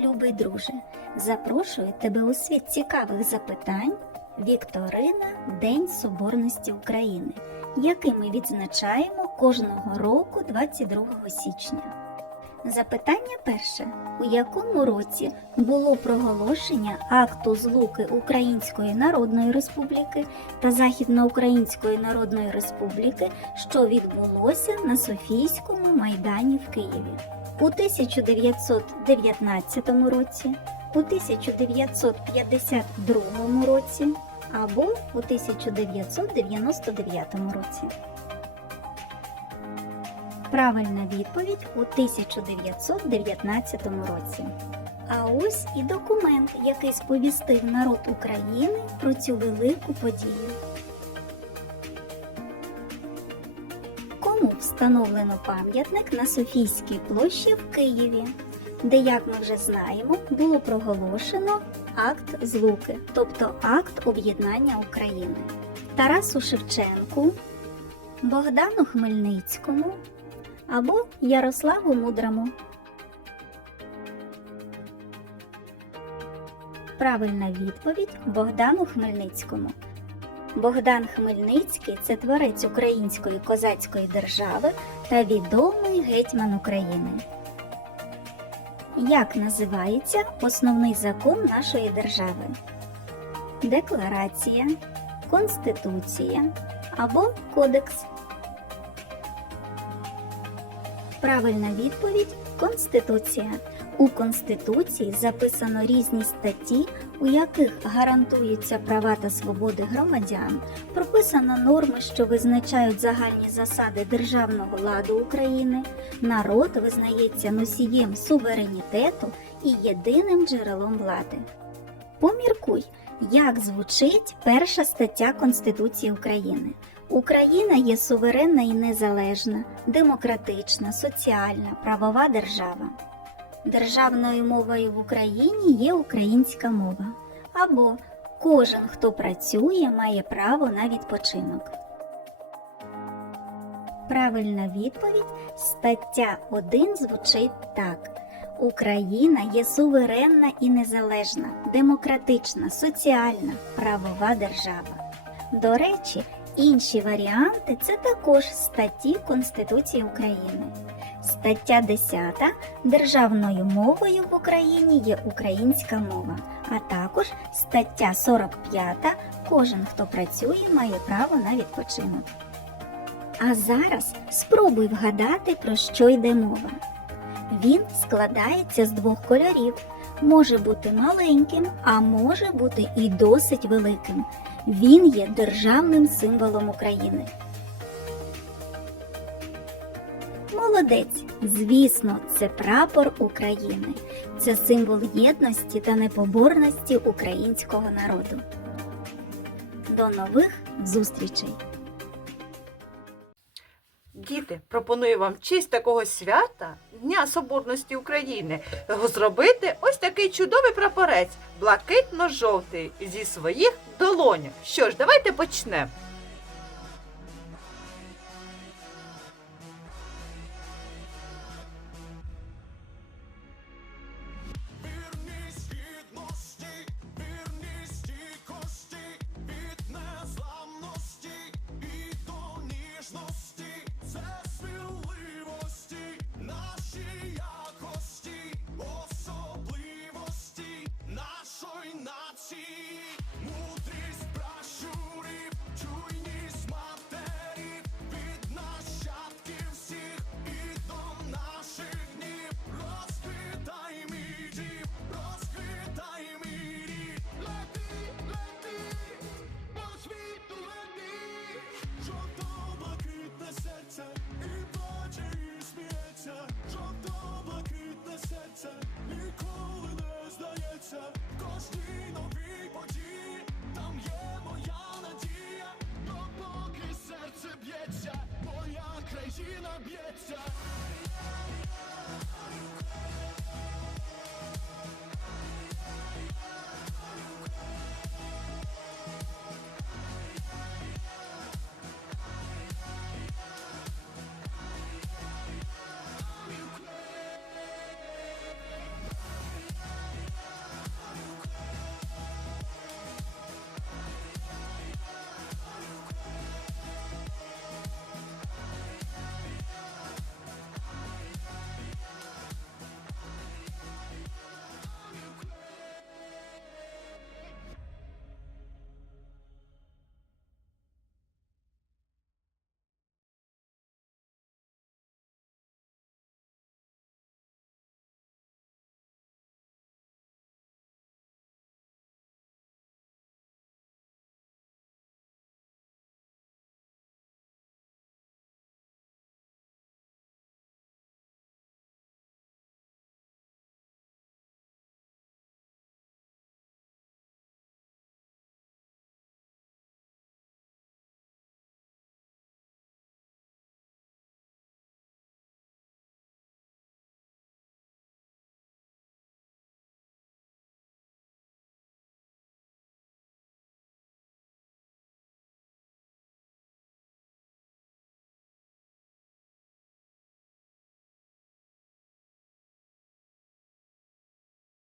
Любий друже! Запрошую тебе у світ цікавих запитань. Вікторина День Соборності України, який ми відзначаємо кожного року 22 січня. Запитання перше: у якому році було проголошення акту злуки Української Народної Республіки та Західноукраїнської Народної Республіки, що відбулося на Софійському майдані в Києві? У 1919 році, у 1952 році або у 1999 році. Правильна відповідь у 1919 році. А ось і документ, який сповістив народ України про цю велику подію. Кому встановлено пам'ятник на Софійській площі в Києві, де, як ми вже знаємо, було проголошено акт злуки, тобто акт об'єднання України. Тарасу Шевченку, Богдану Хмельницькому або Ярославу Мудрому. Правильна відповідь Богдану Хмельницькому. Богдан Хмельницький це творець української козацької держави та відомий гетьман України. Як називається основний закон нашої держави? Декларація, Конституція або Кодекс. Правильна відповідь Конституція. У Конституції записано різні статті, у яких гарантуються права та свободи громадян, прописано норми, що визначають загальні засади державного ладу України. Народ визнається носієм суверенітету і єдиним джерелом влади. Поміркуй, як звучить перша стаття Конституції України. Україна є суверенна і незалежна, демократична, соціальна, правова держава. Державною мовою в Україні є українська мова. Або кожен, хто працює, має право на відпочинок. Правильна відповідь стаття 1 звучить так. Україна є суверенна і незалежна, демократична, соціальна, правова держава. До речі, інші варіанти це також статті Конституції України. Стаття 10. Державною мовою в Україні є українська мова, а також стаття 45. Кожен, хто працює, має право на відпочинок. А зараз спробуй вгадати, про що йде мова. Він складається з двох кольорів. Може бути маленьким, а може бути і досить великим. Він є державним символом України. Молодець, звісно, це прапор України. Це символ єдності та непоборності українського народу. До нових зустрічей! Діти, пропоную вам в честь такого свята Дня Соборності України зробити ось такий чудовий прапорець, блакитно-жовтий зі своїх долонь. Що ж, давайте почнемо. kobieca